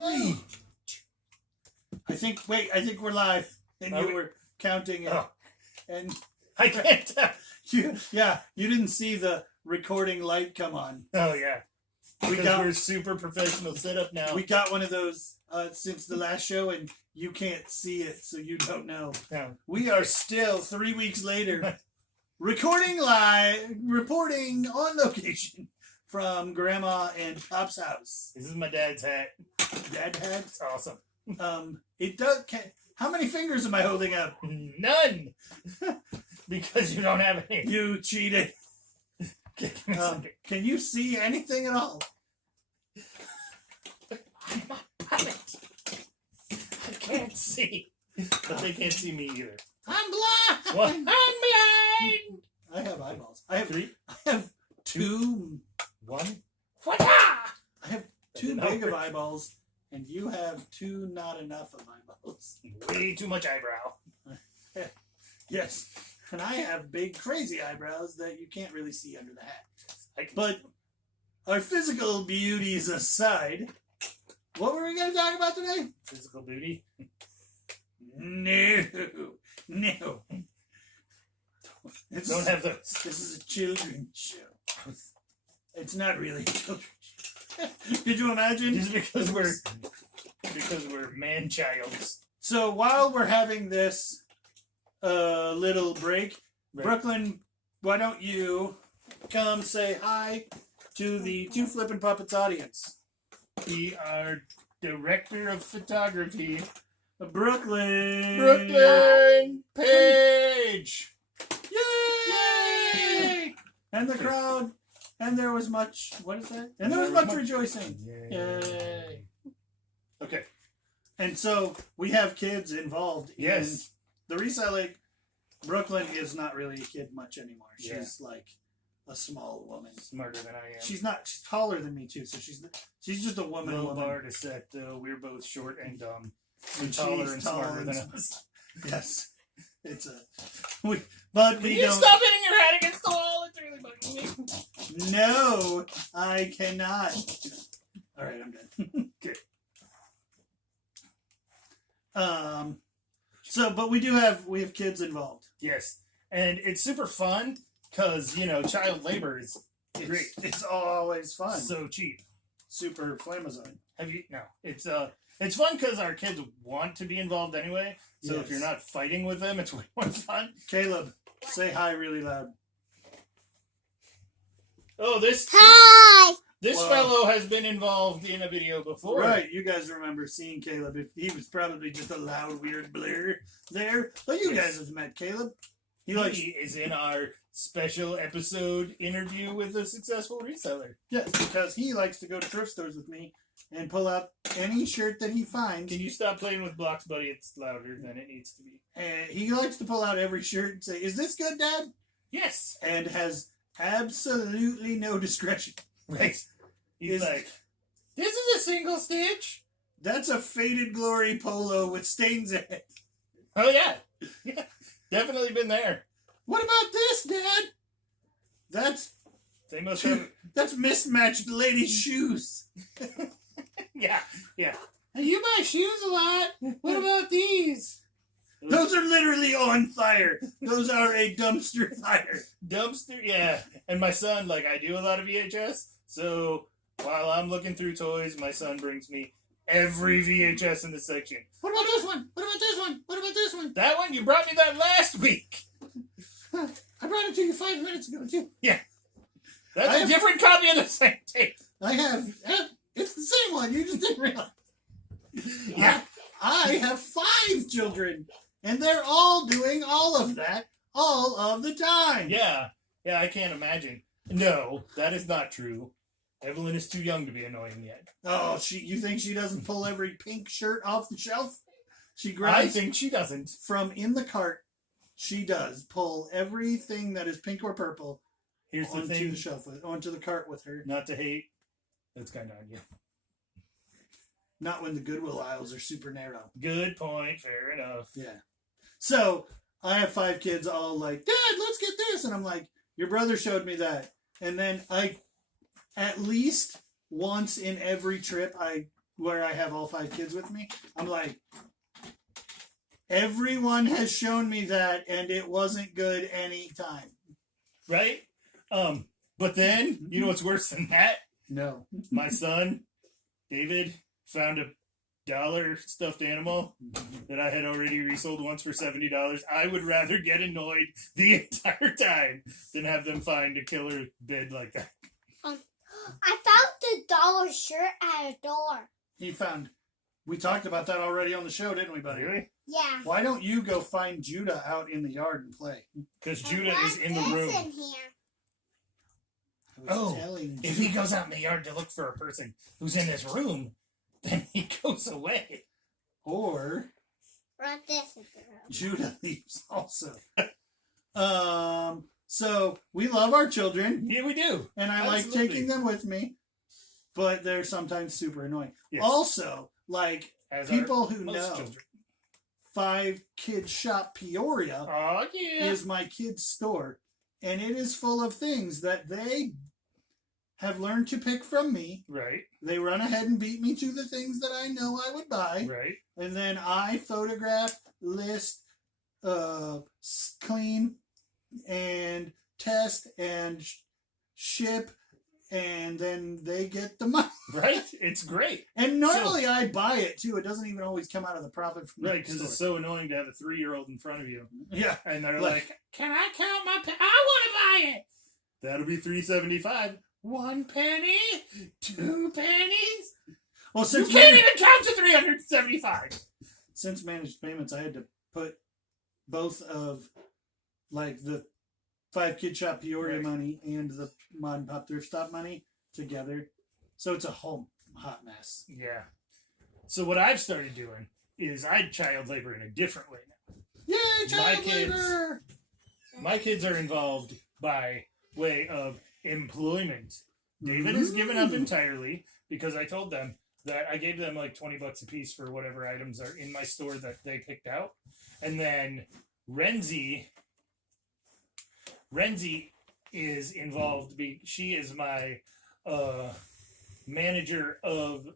3. I think we're live. And you were counting it. Oh. And I can't tell. you didn't see the recording light come on. Oh, yeah. We're super professional setup now. We got one of those since the last show, and you can't see it, so you don't know. No. We are still 3 weeks later, recording live, reporting on location from Grandma and Pop's house. This is my dad's hat. Dad hat? It's awesome. It does. How many fingers am I holding up? None. Because you don't have any. You cheated. Can you see anything at all? I'm not puppet. I can't see. But they can't see me either. I'm blind. What? I'm blind. I have eyeballs. I have 3. I have 2. 1. I have 2 big of eyeballs, and you have 2 not enough of eyeballs. Way too much eyebrow. Yes. And I have big, crazy eyebrows that you can't really see under the hat. But our physical beauties aside, what were we going to talk about today? Physical beauty? No. Don't have those. This is a children's show. It's not really a children's show. Could you imagine? Just because we're man-childs. So while we're having this little break, right. Brooklyn, why don't you come say hi to the Two Flippin' Puppets audience? Our director of photography, Brooklyn Page. Yay! And the crowd, and there was much, what is that? And there was much rejoicing. Yay! Okay. And so we have kids involved Yes. in the reselling. Brooklyn is not really a kid much anymore. She's like a small woman. Smarter than I am. She's taller than me too, so she's just a woman. Low bar to set. We're both short and dumb. And taller and smarter than us. Yes, it's Can you stop hitting your head against the wall? It's really bugging me. No, I cannot. All right, I'm done. Okay. So, but we have kids involved. Yes, and it's super fun because child labor is great. It's always fun. So cheap. Super flamazone. No, it's fun because our kids want to be involved anyway. So Yes. if you're not fighting with them, it's way more fun. Caleb, say hi really loud. Oh, this Hi! fellow has been involved in a video before. Right, you guys remember seeing Caleb. He was probably just a loud, weird blur there. But you guys have met Caleb. He is in our special episode interview with a successful reseller. Yes, because he likes to go to thrift stores with me and pull out any shirt that he finds. Can you stop playing with blocks, buddy? It's louder than it needs to be. And he likes to pull out every shirt and say, "Is this good, Dad?" Yes. And has absolutely no discretion. Right. He's like, this is a single stitch. That's a Faded Glory polo with stains in it. Oh, yeah. Yeah. Definitely been there. What about this, Dad? They must have... That's mismatched ladies' shoes. Yeah. You buy shoes a lot. What about these? Those are literally on fire. Those are a dumpster fire. Dumpster, yeah. And my son, I do a lot of VHS, so while I'm looking through toys, my son brings me every VHS in the section. What about this one? What about this one? What about this one? That one? You brought me that last week. I brought it to you 5 minutes ago, too. Yeah. That's a different copy of the same tape. I have. It's the same one. You just didn't realize. Yeah. I have 5 children, and they're all doing all of that all of the time. Yeah, I can't imagine. No, that is not true. Evelyn is too young to be annoying yet. Oh, you think she doesn't pull every pink shirt off the shelf? She grabs. I think she doesn't. From in the cart, she does pull everything that is pink or purple. Here's the thing. Onto the cart with her. Not to hate. That's kind of on you. Not when the Goodwill aisles are super narrow. Good point. Fair enough. Yeah. So I have 5 kids all like, "Dad, let's get this," and I'm like, "Your brother showed me that." And then at least once in every trip, I where I have all 5 kids with me, I'm like, everyone has shown me that, and it wasn't good any time. Right? But then, you know what's worse than that? No. My son, David, found a $1 stuffed animal that I had already resold once for $70. I would rather get annoyed the entire time than have them find a killer bid like that. I found the dollar shirt at a door. He found. We talked about that already on the show, didn't we, buddy? Really? Yeah. Why don't you go find Judah out in the yard and play? Because Judah is in the room. In here? If he goes out in the yard to look for a person who's in his room, then he goes away. Or Right this is the room. Judah leaves also. So we love our children. Yeah, we do. And I Absolutely. like taking them with me, but they're sometimes super annoying. Yes. Also, like As people who most know, children. 5 Kid Shop Peoria Oh, yeah. is my kids' store, and it is full of things that they have learned to pick from me. Right, They run ahead and beat me to the things that I know I would buy, right. and then I photograph, list, clean, and test and ship, and then they get the money. Right? It's great. And normally I buy it too. It doesn't even always come out of the profit from Right, the because store. it's so annoying to have a 3-year-old in front of you. Yeah. And they're Like- like, can I count my I want to buy it. That'll be $3.75. 1 penny? 2 pennies? Well, You since can't even count to 375. since managed payments, I had to put both of like the 5 Kid Shop Peoria Right. money and the Mod and Pop Thrift Stop money together. So it's a whole hot mess. Yeah. So what I've started doing is I child labor in a different way now. Yay, child kids- labor! My kids are involved by way of employment. David has given up Ooh. entirely because I told them that I gave them like $20 a piece for whatever items are in my store that they picked out. And then Renzi is involved. She is my manager of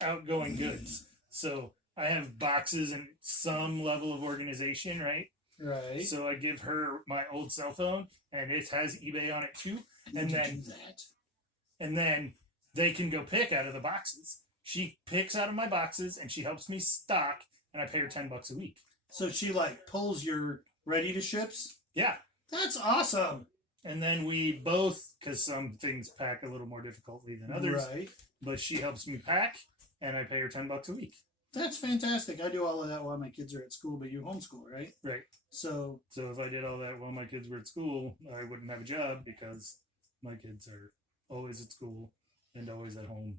outgoing goods. So I have boxes and some level of organization, right? Right. So I give her my old cell phone, and it has eBay on it too. And You then do that. and then they can go pick out of the boxes. She picks out of my boxes, and she helps me stock, and I pay her $10 a week. So she like pulls your ready to ships. Yeah. That's awesome. And then we both, because some things pack a little more difficultly than others, Right. but she helps me pack, and I pay her $10 a week. That's fantastic. I do all of that while my kids are at school, but you homeschool, right? Right. So So if I did all that while my kids were at school, I wouldn't have a job because my kids are always at school and always at home.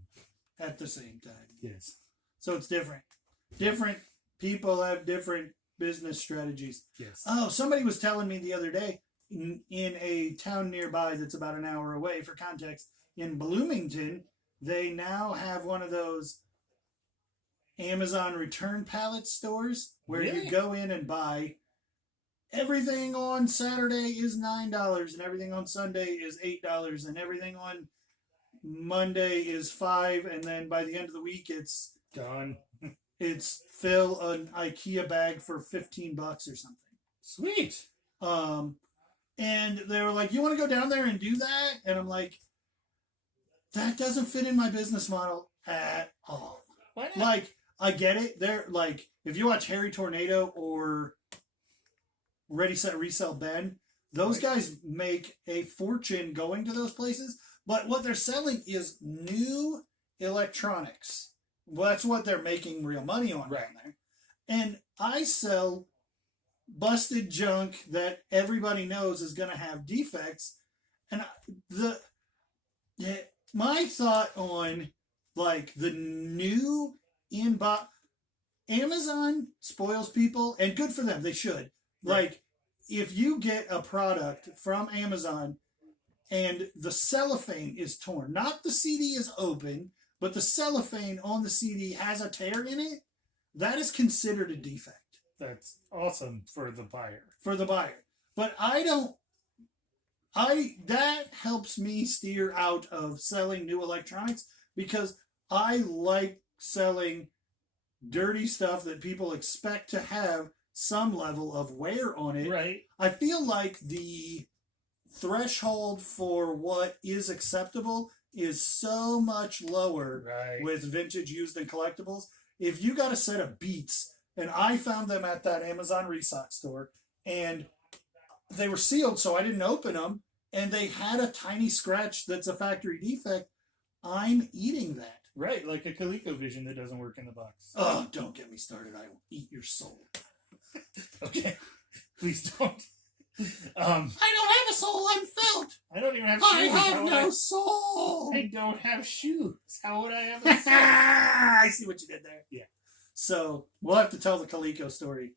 at the same time. Yes. So it's different. Different people have different business strategies. Yes. Oh, somebody was telling me the other day in a town nearby that's about an hour away, for context, in Bloomington, they now have one of those Amazon return pallet stores where Really? you go in and buy everything on Saturday is $9 and everything on Sunday is $8 and everything on Monday is $5, and then by the end of the week it's Gone. fill an IKEA bag for $15 or something. Sweet. And they were like, "You want to go down there and do that?" And I'm like, "That doesn't fit in my business model at all." Why not? Like, I get it. They're like, if you watch Harry Tornado or Ready Set Resell Ben, those guys make a fortune going to those places. But what they're selling is new electronics. Well, that's what they're making real money on Right. down there. And I sell busted junk that everybody knows is going to have defects. And my thought on like the new inbox, Amazon spoils people, and good for them. They should. Right. Like, if you get a product from Amazon and the cellophane is torn, not the CD is open, but the cellophane on the CD has a tear in it, that is considered a defect That's awesome for the buyer. for the buyer. But that helps me steer out of selling new electronics because I like selling dirty stuff that people expect to have some level of wear on it. Right. I feel like the threshold for what is acceptable is so much lower Right. with vintage used and collectibles. If you got a set of Beats, and I found them at that Amazon restock store, and they were sealed, so I didn't open them, and they had a tiny scratch that's a factory defect, I'm eating that. Right, like a ColecoVision that doesn't work in the box. Oh, don't get me started. I will eat your soul. Okay, please don't. I don't have a soul. I'm felt. I don't even have shoes. I have How would no soul. I don't have shoes. How would I have a soul? I see what you did there. Yeah. So we'll have to tell the Coleco story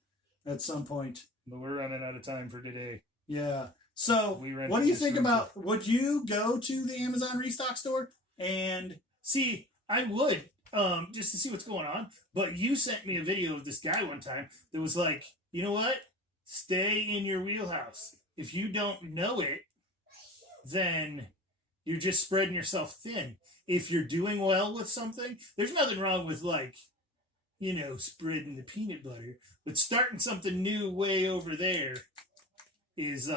at some point. But we're running out of time for today. Yeah. So We rented what do you this think room about? Would you go to the Amazon restock store and See, I would, just to see what's going on. But you sent me a video of this guy one time that was like, you know what? Stay in your wheelhouse. If you don't know it, then you're just spreading yourself thin. If you're doing well with something, there's nothing wrong with, like, you know, spreading the peanut butter. But starting something new way over there is,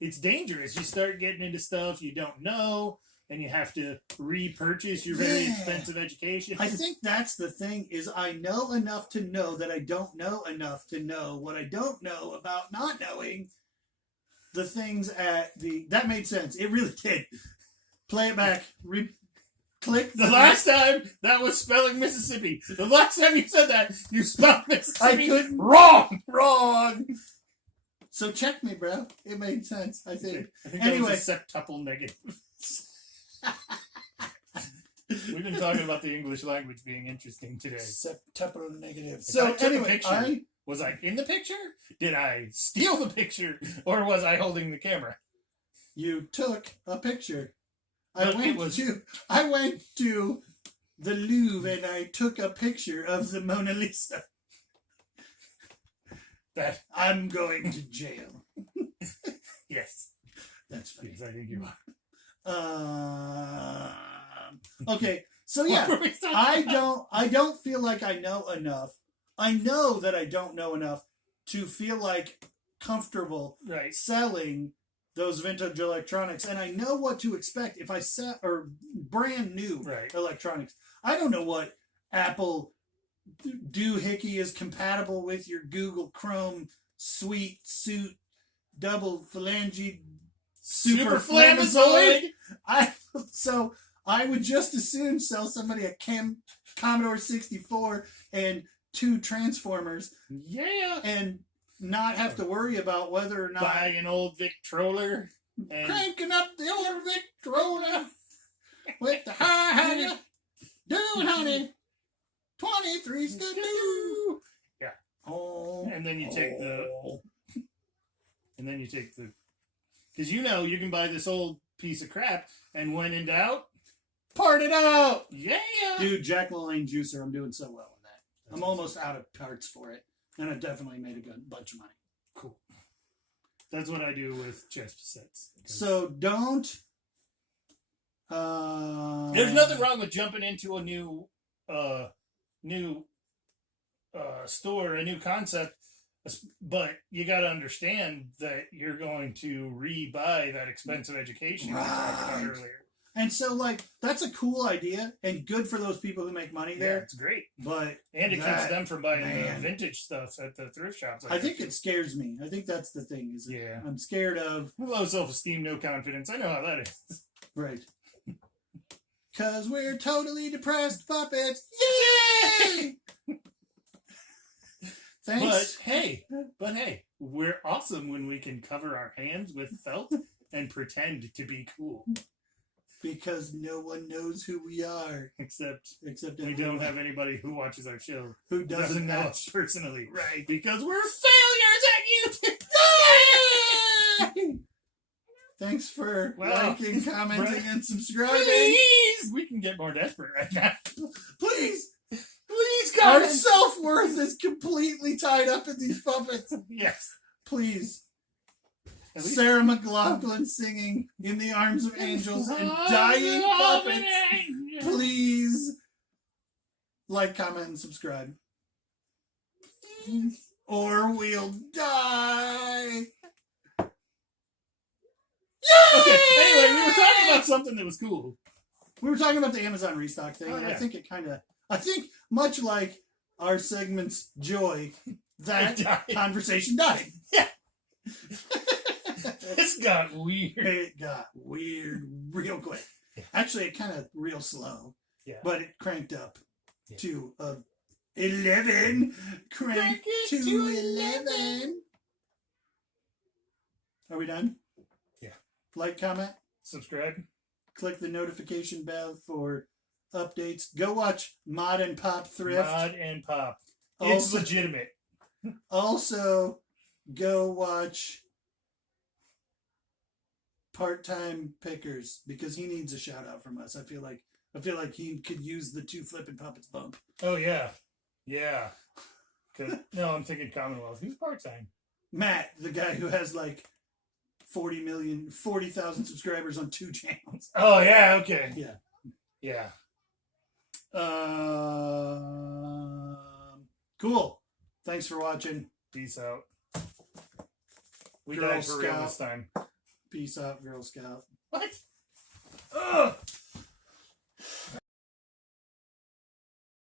it's dangerous. You start getting into stuff you don't know, and you have to repurchase your very Yeah. expensive education. I think that's the thing is I know enough to know that I don't know enough to know what I don't know about not knowing the things at the... That made sense. It really did. Play it back. Click The last time that was spelling Mississippi. The last time you said that, you spelled Mississippi. I couldn't. Wrong. So check me, bro. It made sense, I think. I think Anyway. that was a septuple negative. We've been talking about the English language being interesting today. Septuple negative. If So I took a anyway, picture, was I in the picture? Did I steal the picture? Or was I holding the camera? You took a picture. But I it went to the Louvre and I took a picture of the Mona Lisa. That I'm going to jail. yes. That's funny. Yes, I think you are. Okay, so What yeah, were we talking about? I don't feel like I know enough. I know that I don't know enough to feel like comfortable Right. selling those vintage electronics, and I know what to expect if I sell or brand new Right. electronics. I don't know what Apple doohickey is compatible with your Google Chrome sweet suit double phalange super flamozoid. So I would just as soon sell somebody a Commodore 64 and 2 Transformers Yeah. and not have to worry about whether or not Buy an old Victrola and cranking up the old Victrola with the high doing honey 23's good do. Yeah. Oh, and then you take the because you know you can buy this old piece of crap and when in doubt, part it out. yeah. Dude, Jack LaLanne juicer, I'm doing so well with that. I'm almost out of parts for it. And I've definitely made a good bunch of money. Cool. That's what I do with chess sets. So don't. There's nothing wrong with jumping into a new store, a new concept, but you got to understand that you're going to re-buy that expensive education we talked about earlier. And so, like, that's a cool idea and good for those people who make money Yeah, there. it's great. But And it keeps that- them from buying the man. vintage stuff at the thrift shops. I think it scares me. I think that's the thing. Is Yeah. I'm scared of. Low self-esteem, no confidence. I know how that is. Right. Because we're totally depressed puppets. Yay! Thanks. But hey, we're awesome when we can cover our hands with felt and pretend to be cool. Because no one knows who we are. Except Except we everyone don't have anybody who watches our show who doesn't know us personally. Right. Because we're failures at YouTube. Thanks for Wow. liking, commenting, Right. and subscribing. Please! We can get more desperate right now. Please. Please, Our guys! self-worth is completely tied up in these puppets. Yes. Please. At least- Sarah McLachlan singing In the Arms of Angels and dying puppets. Please like, comment, and subscribe. Or we'll die. Okay, anyway, we were talking about something that was cool. We were talking about the Amazon restock thing, and I yeah. think I think much like our segment's joy, that conversation died. Yeah. This got weird. It got weird real quick. Yeah. Actually, it kind of real slow. Yeah. But it cranked up Yeah. to 11. Crank it to to 11. Are we done? Yeah. Like, comment, Subscribe. click the notification bell for updates. Go watch Mod and Pop Thrift. Mod and Pop. It's Also, legitimate. also, go watch Part-Time Pickers because he needs a shout out from us. I feel like he could use the 2 Flippin' Puppets bump. Oh, yeah. Yeah. No, I'm thinking Commonwealth. Who's part-time? Matt, the guy who has like 40,000 subscribers on 2 channels. Oh, yeah, okay. Yeah. Yeah. Cool. Thanks for watching. Peace out. We Girl died for real Scout. this time. Peace out, Girl Scout. What? Ugh!